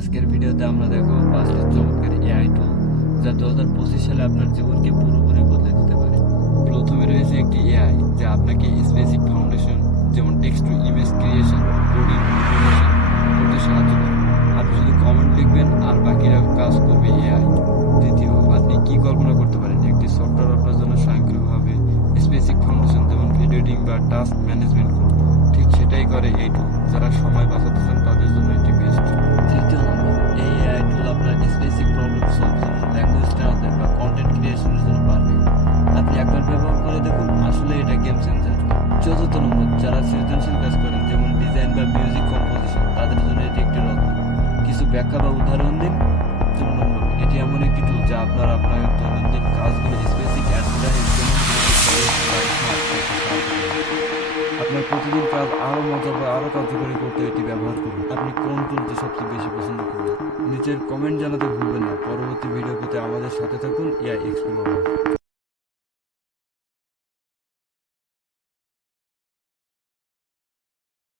আজকের ভিডিওতে আমরা দেখো 5টি চমৎকার এআই টুল যা 2025 সালে আপনার জীবনকে পুরোপুরি বদলে দিতে পারে। প্রথমে রয়েছে একটি এআই যা আপনাকে বেসিক ফাউন্ডেশন যেমন text to image creation, coding, করতে সাহায্য করে। আপনি শুধু কমেন্ট লিখবেন আর বাকিরা কাজ করবে এআই। দ্বিতীয়, আপনি কি কল্পনা করতে পারেন একটি সফটওয়্যার আপনার জন্য স্বয়ংক্রিয়ভাবে বেসিক ফাউন্ডেশন যেমন ভিডিও এডিটিং বা টাস্ক ম্যানেজমেন্ট করবে, ঠিক সেটাই করে এই টুল। যারা সময় বাঁচাতে চান তাদের জন্য এটি বেস্ট। তৃতীয় নম্বর, এই এআই টুল আপনার স্পেসিফিক প্রবলেম সলভ যেমন ল্যাঙ্গুয়েজ ট্রান্সলেট বা কন্টেন্ট ক্রিয়েশনের জন্য পারফেক্ট। আপনি একবার ব্যবহার করে দেখুন, আসলে এটা গেম চেঞ্জার। চতুর্থ নম্বর, যারা সৃজনশীল কাজ করেন যেমন ডিজাইন বা মিউজিক কম্পোজিশন, তাদের জন্য এটি একটি রত্ন। কিছু ব্যাখ্যা বা উদাহরণ দিন। 4 নম্বর, এটি এমন একটি টুল যা আপনার দৈনন্দিন কাজগুলো স্পেসিফিক অ্যাডভার্টাইজ যেমন আপনার প্রতিদিন কাজ আরও মজার বা আরও কার্যকরী করতে এটি ব্যবহার করুন। আপনি কোন টুলটি সবচেয়ে বেশি পছন্দ করবেন নিচের কমেন্ট জানাতে ভুলবেন না। পরবর্তী ভিডিও পেতে আমাদের সাথে থাকুন। AI explorer.